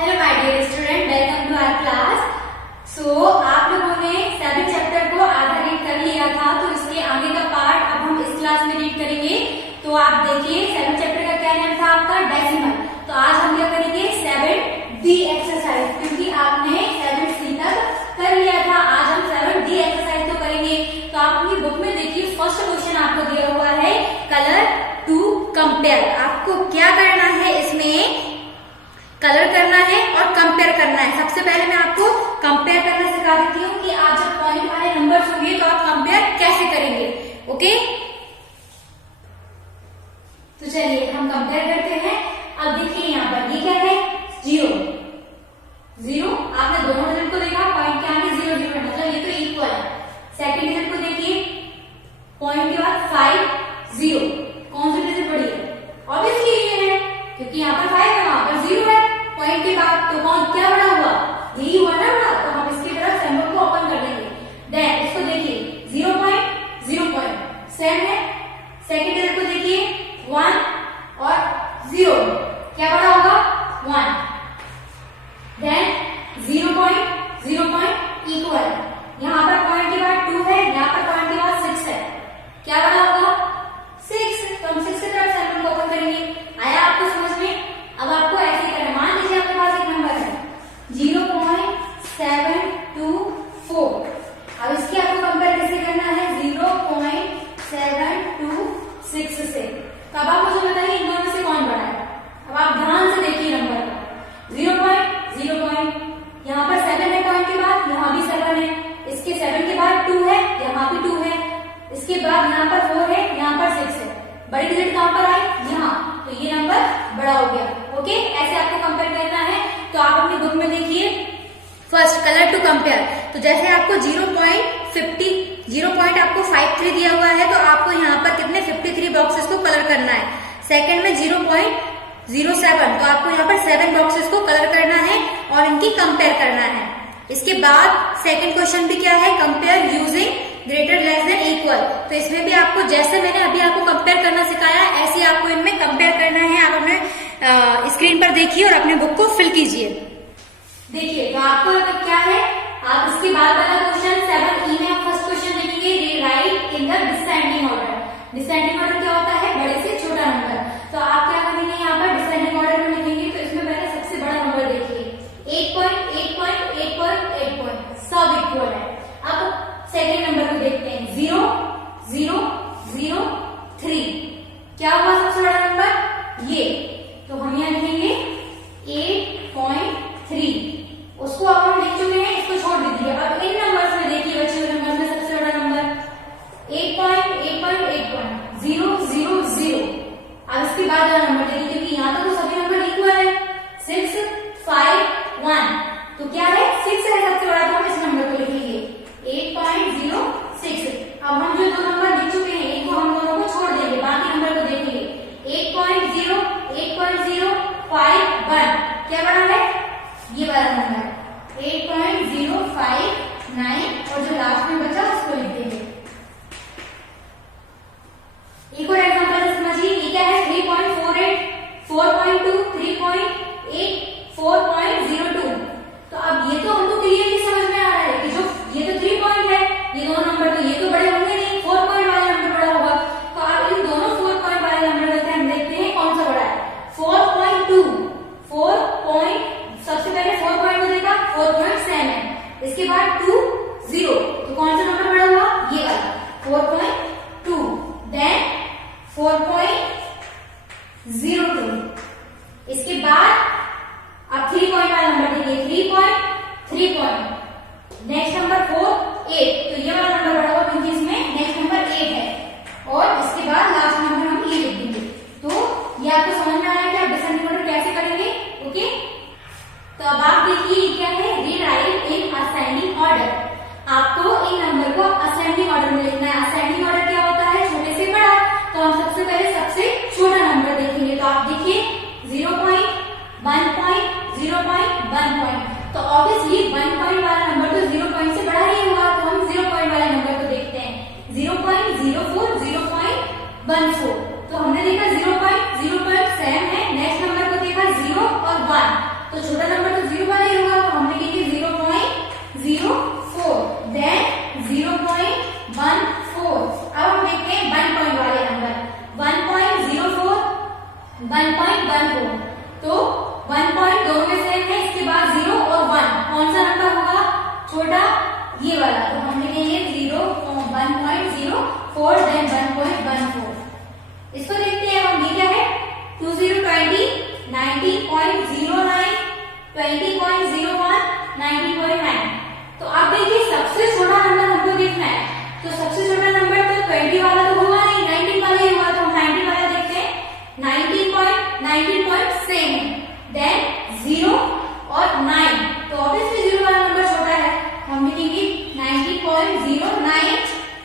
Hello my dear student, welcome to our class. So आप लोगों ने सभी चैप्टर को आधा रीड कर लिया था, तो इसके आगे का पार्ट अब हम इस क्लास में रीड करेंगे। तो आप देखिए, 7 चैप्टर का क्या नाम था आपका? डेसिमल। तो आज हम क्या करेंगे? 7D एक्सरसाइज, क्योंकि आपने 7C तक कर लिया था। आज हम 7D एक्सरसाइज तो करेंगे। तो आप अपनी बुक में देखिए, फर्स्ट क्वेश्चन आपको दिया हुआ है कलर टू कंपेयर। आपको क्या करना है? इसमें कलर करना है और कंपेयर करना है। सबसे पहले मैं आपको कंपेयर करना सिखा देती हूँ कि आप जब पॉइंट वाले नंबर्स होंगे तो आप कंपेयर कैसे करेंगे। ओके, तो चलिए हम कंपेयर करते हैं। अब देखिए यहाँ पर ये क्या है? 0 0। आपने दोनों डिजिट को देखा, पॉइंट के आगे 0 0 मतलब ये तो इक्वल है। सेकंड डिजिट को देखिए, पॉइंट के बाद 5 0। कौन सी डिजिट बड़ी है? ऑब्वियसली ये है, क्योंकि यहाँ पर 5 है, वहां पर 0 है पॉइंट के बाद। तो कौन क्या बड़ा हुआ? यही हुआ ना बड़ा। तो हम इसकी तरफ सिंबल को ओपन कर देंगे। देन इसको देखिए, 0 पॉइंट 0 पॉइंट सेम है। सेकंड डिजिट को देखिए, 1 और 0, क्या बड़ा होगा? 1। Then 0 point 0 point equal. यहाँ पर पॉइंट के बाद 2 है, यहाँ पर पॉइंट के बाद 6 है, क्या बड़ा होगा? 6। तो हम 6 की तरफ सिंबल को ओपन करेंगे। आया आपको समझ में? अब आपको ऐसे करना, मान लीजिए आपके पास एक नंबर है 0.724। अब इसकी आपको कंपेयर कैसे करना है? 0.726 से। तो अब आप मुझे बताइए इन दोनों में से कौन बड़ा है? अब आप ध्यान से देखिए नंबर को। 0.0 यहाँ पर 7 है, पॉइंट के बाद यहाँ भी 7 है, इसके 7 के बाद 2 है, यहाँ भी 2 है, इसके बाद यहाँ पर 4 है, यहाँ पर 6 है। बड़ी डिजिट कहां पर आई? यहाँ। तो ये नंबर बड़ा हो गया। ओके, ऐसे आपको कंपेयर करना है। तो आप अपनी बुक में देखिए, फर्स्ट कलर टू कंपेयर। तो जैसे आपको 0.53 दिया हुआ है, तो आपको यहाँ पर कितने 53 बॉक्सेस को कलर करना है। सेकंड में 0.07, तो आपको यहाँ पर 7 बॉक्सेस को कलर करना है और इनकी कंपेयर करना है। इसके बाद सेकंड क्वेश्चन भी क्या है? Compare using greater less than equal. तो इसमें भी आपको, जैसे मैंने अभी आपको कंपेयर करना सिखाया, ऐसे आपको इनमें कंपेयर करना है। आप अपने स्क्रीन पर देखिए और अपने बुक को फिल कीजिए। देखिए, तो आपको क्या है? आप इसके बाद वाला क्वेश्चन 7E में आप फर्स्ट क्वेश्चन देखेंगे, rewrite in the descending order. Descending order क्या होता है? बड़े से छोटा नंबर। तो आप क्या करेंगे? यहाँ पर डिसेंडिंग ऑर्डर में लिखेंगे। तो इसमें पहले सबसे बड़ा नंबर देखिए, 8 पॉइंट 8 पॉइंट 8 पॉइंट 8 पॉइंट, सब इक्वल है। अब सेकेंड नंबर को देखते हैं, 0 0 0 3। क्या हुआ सबसे बड़ा नंबर? ये। तो हम यहाँ लिखेंगे 8.3। उसको अब हम लिख चुके हैं, इसको छोड़ दीजिए। अब इन नंबर्स में देखिए, बच्चे हुए नंबर में सबसे बड़ा नंबर 8.0 0 0। अब इसके बाद वाला नंबर देखिए, क्योंकि यहाँ तक तो सभी नंबर इक्वल है, 6 5 1। तो क्या है? 6 है सबसे बड़ा। तो हम इस नंबर को लिखेंगे 8.06। अब हम जो दो नंबर लिख चुके हैं, इनको हम दोनों को छोड़ देंगे, बाकी नंबर को देखेंगे। 8.0 8.0 5 1, क्या बड़ा है? ये वाला नंबर 8.059, और जो लास्ट में बचा उसको लिख देंगे। एक और एग्जांपल समझिए, ये क्या है? 3.48 4.2 3.8 4.02। तो अब ये तो हमको क्लियरली समझ में आ रहा है कि जो ये तो 3 पॉइंट है, ये दोनों नंबर तो ये तो बड़े होंगे नहीं, 4 पॉइंट वाला नंबर बड़ा होगा। तो अब इन दोनों 4 पॉइंट वाले नंबर में हम देखते हैं कौन सा बड़ा है। 4.2 सबसे पहले 4 पॉइंट को देखा, 4 पॉइंट सेम है। इसके बाद 2 0, तो कौन सा नंबर बड़ा हुआ? ये वाला 4.2। देन 4.02। इसके बाद अब 3 पॉइंट वाला नंबर देखिए, 3 पॉइंट। नेक्स्ट नंबर 4 8, तो ये वाला नंबर बड़ा हुआ, क्योंकि इसमें नेक्स्ट नंबर 8 है। और इसके बाद लास्ट नंबर हम ये लिख देंगे। तो ये आपको समझ में आया कि आप डिसेंडिंग ऑर्डर कैसे करेंगे। ओके, तो अब आप देखिए क्या है? Rewrite in ascending order. आपको इन नंबर को असेंडिंग ऑर्डर में लिखना है। असेंडिंग ऑर्डर क्या होता है? छोटे से बड़ा। तो हम सबसे पहले सबसे छोटा नंबर देखेंगे। तो आप देखिए 0.1 पॉइंट 0.1 पॉइंट। तो ऑब्वियसली 1 पॉइंट वाला नंबर तो 0 पॉइंट से बड़ा ही होगा। तो हम 0 पॉइंट वाले नंबर को देखते हैं, 0.04 0.14। तो हमने देखा 0.0 सेम है। नेक्स्ट नंबर को देखा 0 और 1, तो छोटा नंबर 1.14। तो 1 पॉइंट दोनों में सेम है, इसके बाद 0 और 1 कौन सा नंबर होगा? छोटा ये वाला। तो हम लिखेंगे 1.04 देन 1.14। इसको देखते हैं हम, ये क्या है? 2020, 19.09, 20.01, 19.9। तो आप देखिए सबसे छोटा नंबर हमको देखना है, तो सबसे छोटा नंबर तो 20 वाला तो होगा नहीं, 19 वाला ही होगा। तो हम 19 वाला देखते हैं, 19 पॉइंट सेम है, देन 0 और 9। तो ऑब्वियसली 0 वाला नंबर छोटा है, हम लिखेंगे 19.09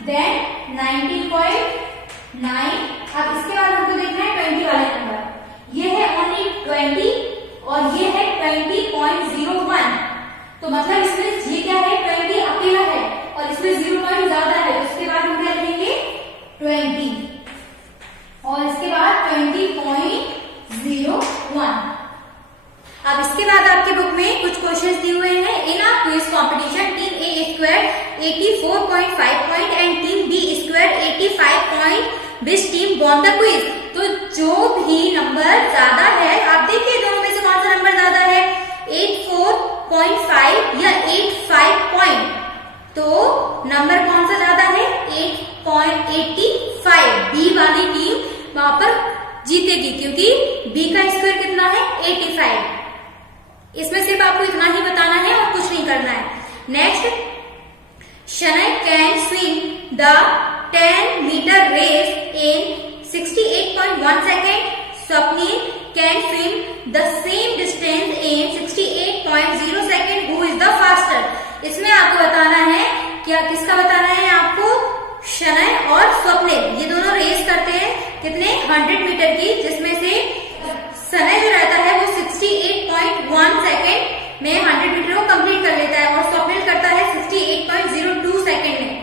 देन 19.9। अब इसके बाद हमको देखना है 20 वाले नंबर, ये है ओनली 20 और ये है 20.01। तो मतलब इसमें ये क्या है? 20 अकेला है और इसमें 0 पॉइंट ज्यादा है, तो इसके बाद हम क्या लिखेंगे? 20 और इसके बाद 20.01। अब इसके बाद आपके बुक में कुछ क्वेश्चंस दिए हुए हैं। In a quiz competition team A scored 84.5 point and team B scored 85 point, which team won the quiz. तो जो भी नंबर ज्यादा है, आप देखिए दोनों में से कौन सा नंबर ज्यादा है? 84.5 या 85 पॉइंट। तो नंबर कौन सा ज्यादा है? 8.85। बी वाली टीम वहां पर जीतेगी क्योंकि बी का स्क्वायर कितना है? 85। इसमें सिर्फ आपको इतना ही बताना है और कुछ नहीं करना है। Next, Shanay can swim the 10 metre race in 68.1 second. Swapnil can swim the same distance in 68.0 second. Who is the faster? इसमें आपको बताना है, क्या किसका बताना है आपको? शनय और स्वप्निल, ये दोनों रेस करते हैं कितने? 100 मीटर की, जिसमें से शनय जो रहता है वो 68.1 सेकेंड में 100 मीटर को कंप्लीट कर लेता है और स्वप्निल करता है 68.02 सेकेंड में।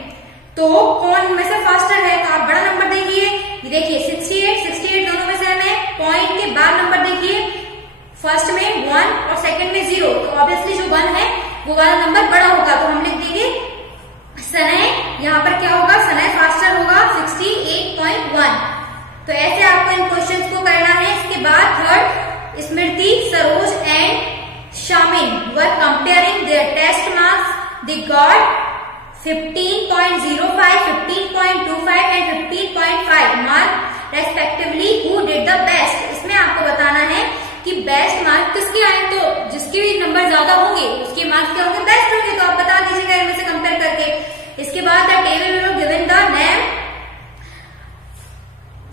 तो कौन में से फास्टर है? तो आप बड़ा नंबर देखिए, देखिए 68 दोनों में सेम है। पॉइंट के बाद नंबर देखिए, फर्स्ट में 1 और सेकंड में 0, तो ऑब्वियसली जो 1 है वो वाला नंबर बड़ा होगा। तो हम लिख देंगे शनय, यहाँ पर क्या होगा? शनय फास्टर होगा 68.1। तो ऐसे आपको इन क्वेश्चंस को करना है। इसके बाद third, Smriti, Saroj and Shamin were comparing their test marks. They got 15.05, 15.25 and 15.5 mark respectively. Who did the best? इसमें आपको बताना है कि बेस्ट मार्क किसके आए। तो जिसके भी नंबर ज्यादा होंगे उसके मार्क्स क्या होंगे? बेस्ट होंगे। तो आप बता दीजिएगा इनमें से कंपेयर करके। इसके बाद the table will given the name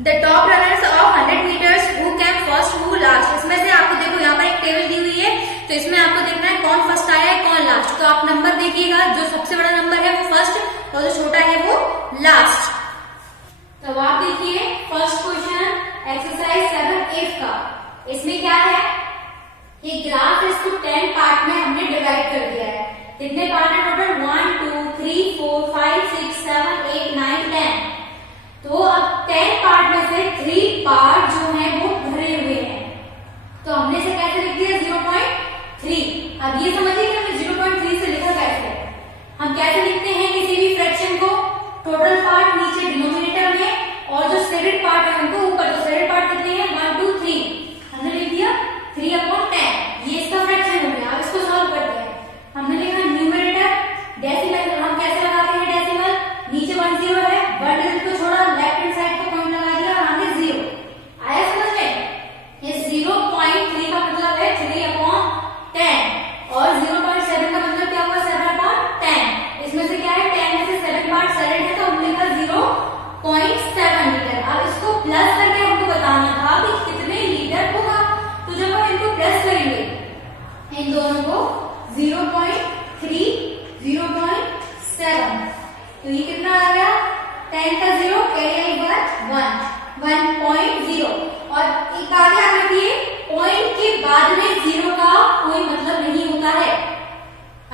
the top runners of 100 metres, who came first who last. इसमें से आपको देखो यहाँ पर एक टेबल दी हुई है, तो इसमें आपको देखना है कौन फर्स्ट आया है कौन लास्ट। तो आप नंबर देखिएगा, जो सबसे बड़ा नंबर है वो फर्स्ट और जो छोटा है वो लास्ट। तो आप देखिए फर्स्ट क्वेश्चन एक्सरसाइज 7F का। इसमें क्या है? एक ग्राफ, इसको 10 पार्ट में हमने डिवाइड कर दिया है। कितने पार्ट है टोटल? 1 2 3 4 5 6 7 8 9 10। तो अब 10 पार्ट में से 3 पार्ट जो है वो भरे हुए हैं, तो हमने इसे कैसे लिख दिया? 0.3। अब ये समझिए कि हमने 0.3 से लिखा कैसे। हम कैसे लिखते हैं किसी भी फ्रैक्शन को? टोटल पार्ट नीचे डिनोमिनेटर में और जो शेडेड पार्ट है उनको ऊपर। तो शेडेड पार्ट कितने हैं? 1 2 3। हमने लिख दिया 3/10। ये इसका फ्रैक्शन हो गया। अब इसको सॉल्व करते हैं। हमने लिखा न्यूमरेटर डेसिमल। हम कैसे लगाते हैं डेसिमल? नीचे 1 0 है, 1 डिजिट को छोड़ा, लेफ्ट हैंड साइड को पॉइंट लगा दिया और आगे 0 आया। समझ में? ये 0.3 का मतलब है 3/10 और 0.7 का मतलब क्या हुआ? 7/10। इसमें से क्या है? 10 में से 7 पार्ट शेडेड है, तो हमने लिखा 0.7 लीटर। अब इसको प्लस करके हमको बताना था कि कितने लीटर होगा। तो जब हम इनको प्लस करेंगे इन दोनों को 0.3 0.7, तो ये कितना आ गया? 10 का 0 कैरी 1 1.0। और एक आगे आप रखिए, पॉइंट के बाद में 0 का कोई मतलब नहीं होता है।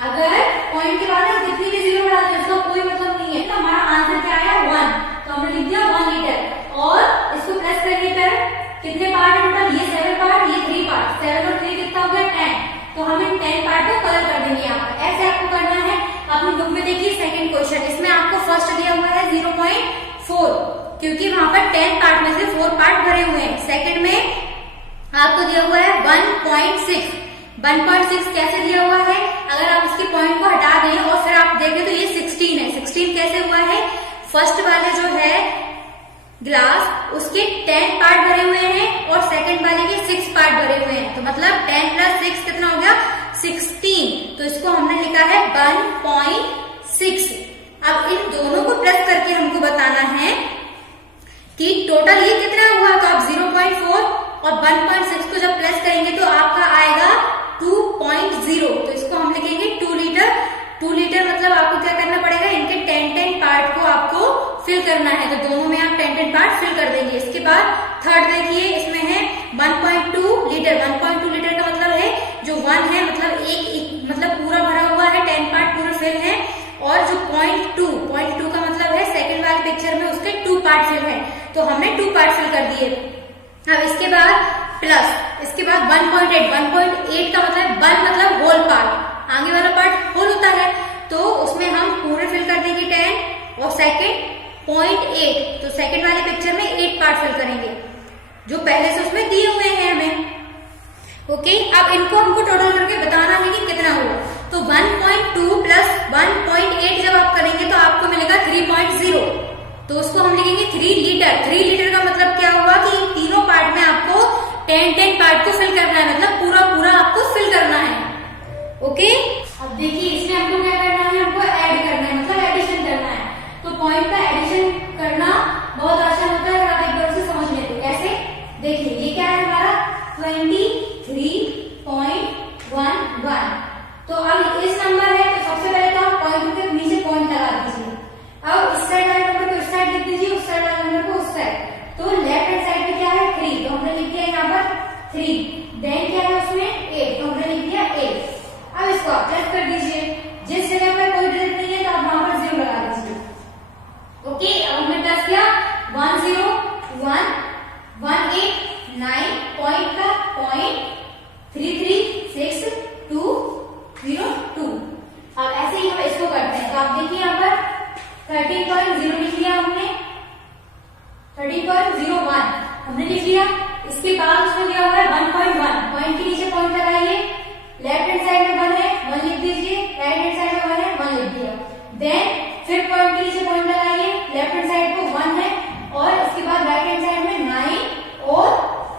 अगर पॉइंट के बाद में कितनी भी 0 बढ़ाते हैं उसका कोई मतलब नहीं है। तो हमारा आंसर क्या आया? 1। तो हमने लिख दिया 1 लीटर। और इसको प्लस करने पर कितने पार्ट है टोटल? ये 7 पार्ट, ये 3 पार्ट। 7 और 3 कितना हो गया? 10। तो हम इन 10 पार्ट को कलर कर देंगे यहाँ पर। ऐसे आपको करना है। अपनी बुक में देखिए सेकंड क्वेश्चन, इसमें आपको फर्स्ट दिया हुआ है 0.4, क्योंकि वहां पर 10 पार्ट में से 4 पार्ट भरे हुए हैं। सेकंड में आपको दिया हुआ है 1.6। 1.6 कैसे दिया हुआ है? अगर आप इसके पॉइंट को हटा दें और फिर आप देखें तो ये 16 है। 16 कैसे हुआ है? फर्स्ट वाले जो है ग्लास उसके 10 पार्ट भरे हुए हैं और सेकंड वाले के 6 पार्ट भरे हुए हैं, तो मतलब 10 + 6 कितना हो गया? 16। तो इसको हमने लिखा है 1.6। अब इन दोनों को प्लस करके हमको बताना है कि टोटल ये कितना हुआ। तो आप 0.4 और 1.6 को जब प्लस करेंगे तो आपका आएगा 2.0। तो इसको हम लिखेंगे 2 लीटर। 2 लीटर मतलब आपको क्या करना पड़ेगा? इनके 10 पार्ट को आपको फिल करना है, तो दोनों में आप 10 पार्ट फिल कर देंगे। इसके बाद थर्ड देखिए, इसमें है 1.2 लीटर। 1.2 लीटर का मतलब है जो 1 है मतलब एक मतलब पूरा भरा हुआ है, 10 पार्ट पूरा फिल है, और जो 0.2 का मतलब है सेकंड वाले पिक्चर में उसके 2 पार्ट फिल है, तो हमने 2 पार्ट फिल कर दिए। अब इसके बाद प्लस, इसके बाद 1.8 का मतलब 1 मतलब होल पार्ट, आगे वाला पार्ट होल होता है, तो उसमें हम पूरे फिल कर देंगे 10, और सेकंड 0.8, तो सेकंड वाले पिक्चर में 8 पार्ट फिल करेंगे जो पहले से उसमें दिए हुए हैं हमें। ओके, अब इनको हमको टोटल करके बताना है कि कितना हुआ। तो 1.2 + 1.8 जब आप करेंगे तो आपको मिलेगा 3.0, तो उसको हम लिखेंगे 3 लीटर। 3 लीटर का मतलब क्या हुआ कि इन तीनों पार्ट में आपको 10 पार्ट को फिल करना है, मतलब पूरा आपको फिल करना है। ओके, अब देखिए इसमें हमको क्या करना है? हमको ऐड करना है, मतलब एडिशन करना है। तो पॉइंट का एडिशन करना बहुत आसान होता है अगर आप एक बार से समझ लेते। कैसे? देखिए ये क्या है हमारा 23.11। तो अब इस नंबर है, तो सबसे पहले तो आप पॉइंट के नीचे पॉइंट लगा दीजिए। अब इस साइड वाले नंबर को इस साइड लिख दीजिए, उस साइड वाले नंबर को उस साइड। तो लेफ्ट हैंड साइड पे क्या है? 3, तो हमने लिख दिया यहाँ पर 3। देन क्या है उसमें? 8, तो हमने लिख दिया 8। अब इसको आप प्लस कर दीजिए, जिस जगह पर कोई डिजिट नहीं है तो आप वहां पर 0 लगा दीजिए। ओके, अब हमने प्लस किया 101 18 9 पॉइंट का पॉइंट 3366202। अब ऐसे ही हम इसको करते हैं, तो आप देखिए यहाँ पर 13.0 लिख लिया हमने, 13.01 हमने लिख लिया। इसके बाद उसमें दिया हुआ है 1.1, पॉइंट के नीचे पॉइंट लगाइए, लेफ्ट हैंड साइड में 1 है 1 लिख दीजिए, राइट हैंड साइड में 1 है 1 लिख दिया। देन फिर पॉइंट के नीचे पॉइंट लगाइए, लेफ्ट हैंड साइड को 1 है, और इसके बाद राइट हैंड साइड में 9 और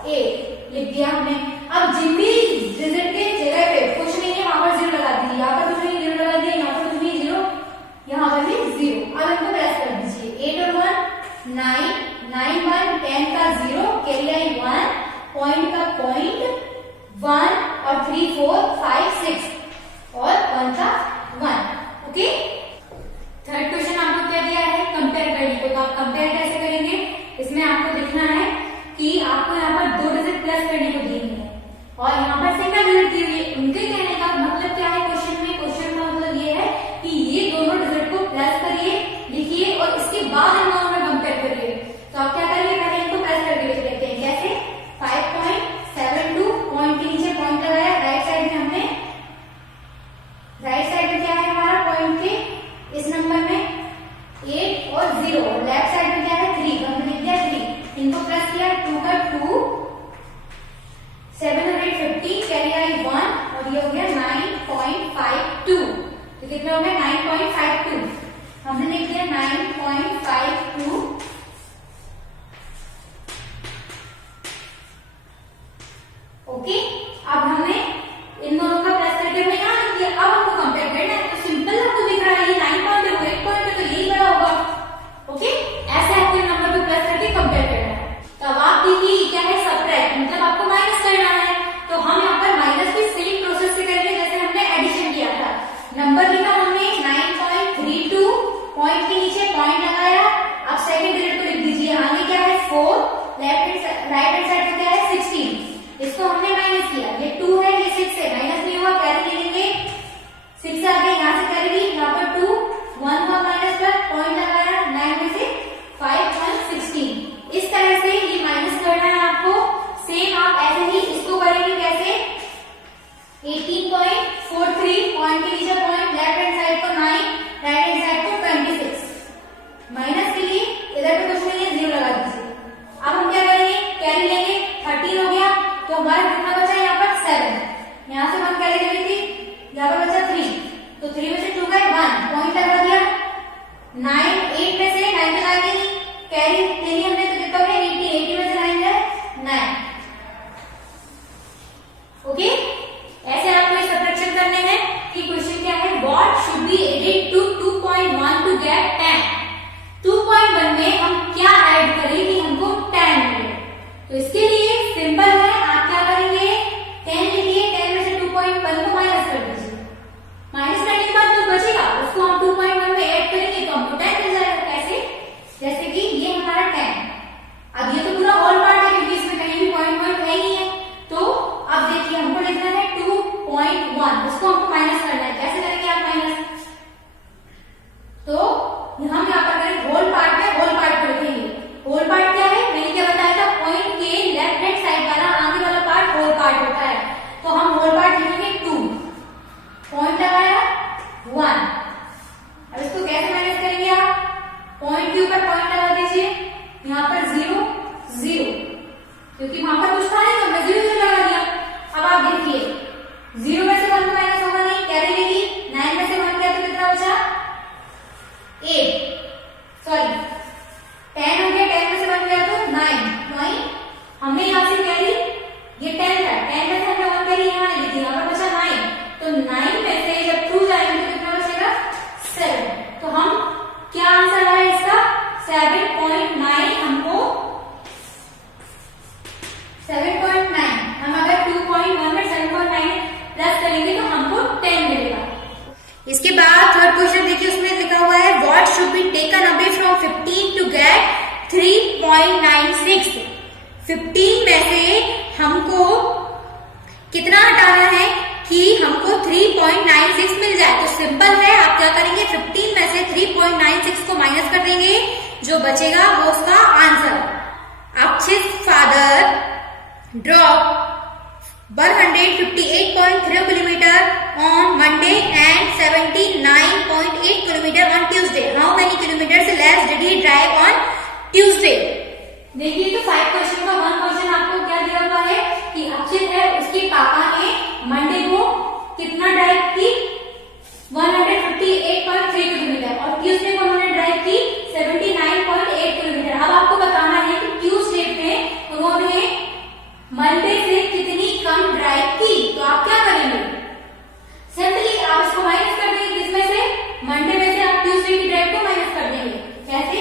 8 लिख दिया हमने। अब जिन भी डिजिट के जगह पे कुछ नहीं है वहां पर 0 लगा दीजिए, यहाँ पर कुछ नहीं 0 लगा दिया, यहाँ पर कुछ नहीं 0, यहाँ पर भी 0। अब इनको प्रेस कर दीजिए, 8 और 1 9 9 1 10 का 0 कैरी आई 1, पॉइंट का पॉइंट 1 और 3 4 5 6 और 1 का 1। ओके, थर्ड क्वेश्चन आपको क्या दिया है? कंपेयर करने को। तो आप कंपेयर कैसे करेंगे? इसमें आपको देखना है कि आपको यहाँ पर 2 डिजिट प्लस करने को दी है और यहाँ पर सिंगल डिजिट दी हुई है। उनके कहने का मतलब क्या है? क्वेश्चन का मतलब ये है कि ये दोनों डिजिट को प्लस करिए, लिखिए, और इसके बाद इन दोनों में कंपेयर करिए। तो आप क्या करेंगे? पहले इनको प्लस करके लिख लेते हैं। कैसे? 5.72, पॉइंट के नीचे पॉइंट लगाया, राइट साइड में हमने, राइट साइड में क्या है हमारा पॉइंट के इस नंबर में 8 और 0, और लेफ्ट साइड में क्या है 3, तो हमने लिख दिया 3। इनको प्लस किया, 2 का 2 750 कैरी आई 1, और ये हो गया 9.52। तो कितना हो गया? 9.52। हमने लिख दिया 9.52। ओके, अब हमने इन दोनों का प्लस करके हमने यहाँ लिख दिया। अब हमको कंपेयर करना है, तो सिंपल आपको दिख रहा है ये 9 पॉइंट है, 8 पॉइंट है, तो यही बड़ा होगा। ओके, ऐसे आपको इन नंबर को प्लस करके कंपेयर करना है। तो अब आप देखिए क्या है? सबट्रैक्ट, मतलब आपको माइनस करना है। तो हम यहाँ पर माइनस की सेम प्रोसेस से करेंगे जैसे हमने एडिशन किया था। नंबर लिखा हमने 9.32, पॉइंट के नीचे पॉइंट लगाया। अब सेकंड डिजिट को लिख दीजिए, आगे क्या है 4, राइट हैंड साइड में क्या है 16, इसको हमने माइनस किया, ये 2 है, ये 2.1, इसको हमको माइनस करना है। कैसे करेंगे आप माइनस? तो हम यहाँ पर करें होल पार्ट में, होल पार्ट को लिखेंगे। होल पार्ट क्या है? मैंने क्या बताया था, पॉइंट के लेफ्ट हैंड साइड वाला आगे वाला पार्ट होल पार्ट होता है। तो हम होल पार्ट लिखेंगे 2, पॉइंट लगाया 1। अब इसको कैसे माइनस करेंगे आप? पॉइंट के ऊपर पॉइंट लगा दीजिए, यहाँ पर 0 0, क्योंकि वहां पर कुछ था नहीं तो हमने 0 0 लगा दिया। अब आप देखिए 0 में से 1 माइनस होगा नहीं, कैरी लेगी। 9 में से 1 गया तो कितना बचा? 8, सॉरी 10 हो गया, 10 में से 1 गया तो 9। हमने यहाँ से कैरी, ये 10 था, 10 में से हमने 1 कैरी यहाँ नहीं लिखी, यहाँ पर बचा 9। तो 9 में से जब 2 जाएंगे तो कितना बचेगा? 7। तो हम क्या आंसर आया इसका? 7.9। हमको 7.9, हम अगर 2.1 में 7.9 प्लस करेंगे तो हमको 10 मिलेगा। इसके बाद थर्ड क्वेश्चन देखिए, उसमें लिखा हुआ है what should be taken away from 15 to get 3.96। 15 में से हमको कितना हटाना है कि हमको 3.96 मिल जाए? तो सिंपल है, आप क्या करेंगे, 15 में से 3.96 को माइनस कर देंगे, जो बचेगा वो उसका answer. Akshit's father dropped 158.3 kilometer on Monday and 79.8 kilometer on Tuesday. How many kilometers less did he drive on Tuesday? देखिए तो 5 क्वेश्चन का 1 क्वेश्चन आपको क्या दिया हुआ है कि अक्षित है, उसके पापा ने मंडे को कितना ड्राइव की? 158.3 किलोमीटर, और ट्यूसडे को उन्होंने ड्राइव की 79.8 किलोमीटर। अब आपको बताना है कि ट्यूसडे पे उन्होंने मंडे से कितनी कम ड्राइव की। तो आप क्या करेंगे? सिंपली आप इसको माइनस कर देंगे, किसमें से? मंडे में से आप ट्यूसडे की ड्राइव को माइनस कर देंगे। कैसे?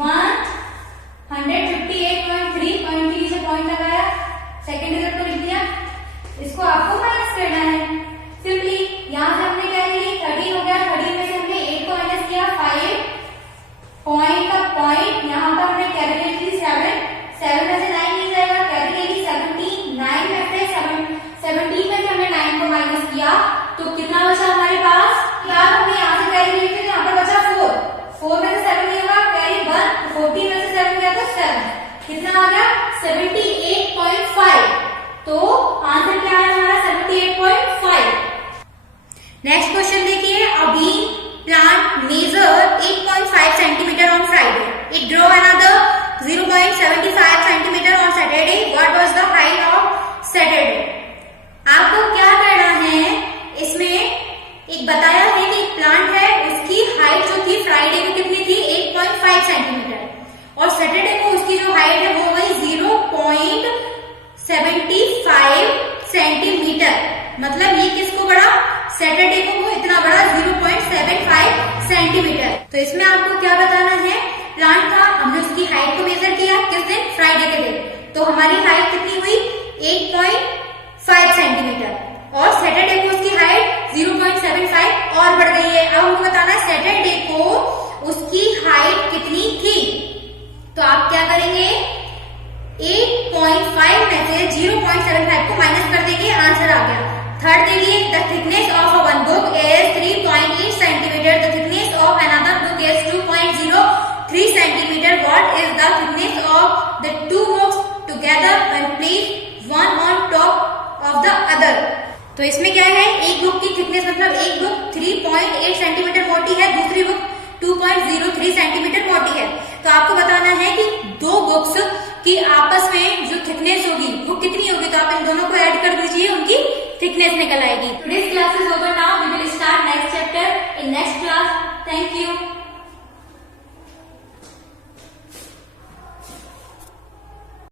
158.3 पॉइंट के नीचे पॉइंट लगाया, सेकेंड रिजल्ट को लिख दिया, इसको आपको माइनस करना है। सिंपली यहां से हमने क्या लिया? 13 हो गया, 13 में से हमने 8 को माइनस किया, 5 पॉइंट का पॉइंट, यहाँ पर हमने कैरी ले ली 7, 7 में से 9 नहीं जाएगा, कैरी ले ली 17, 9 में से 17 में से हमने 9 को माइनस किया, तो कितना बचा हमारे पास? क्या हमने यहाँ से कैरी ले ली, यहाँ पर बचा 4, 4 में से 7 नहीं होगा, कैरी 1, 14 में से 7 गया तो 7, कितना आ गया? 78.5। तो आंसर क्या है हमारा? 78.5। नेक्स्ट क्वेश्चन देखिए, अभी plant measure 8.5 centimetre on Friday, it draw another 0.75 centimetre on Saturday, what was the height of Saturday? आपको क्या करना है, इसमें एक बताया है कि एक प्लांट है, उसकी हाइट जो थी फ्राइडे को कितनी थी? 8.5 सेंटीमीटर, और सैटरडे को उसकी जो हाइट है वो वही 0.75 सेंटीमीटर। मतलब ये किसको बढ़ा? सैटरडे को वो इतना बड़ा 0.75 सेंटीमीटर। तो इसमें आपको क्या बताना है? प्लांट था, हमने उसकी हाइट को मेजर किया किस दिन? फ्राइडे के दिन। तो हमारी हाइट कितनी हुई? 8.5 सेंटीमीटर, और सैटरडे को उसकी हाइट 0.75 और बढ़ गई है। अब हमको बताना है सैटरडे को उसकी हाइट कितनी थी। तो आप क्या करेंगे? 8.5 में से 0.75 को माइनस कर देंगे, आंसर आ गया। थर्ड देखिए, the thickness of one book is 3.8 centimetre, the thickness of another book is 2.03 centimetre, what is the thickness of the two books together when placed one on top of the other? तो इसमें क्या है, एक book की thickness मतलब एक book 3.8 centimetre मोटी है, दूसरी बुक 2.03 सेंटीमीटर मोटी है। तो आपको बताना है कि दो बुक्स की आपस में जो थिकनेस होगी वो कितनी होगी। तो आप इन दोनों को ऐड कर दीजिए, उनकी थिकनेस निकल आएगी। Today's class is over, now we will start next chapter in next class. Thank you.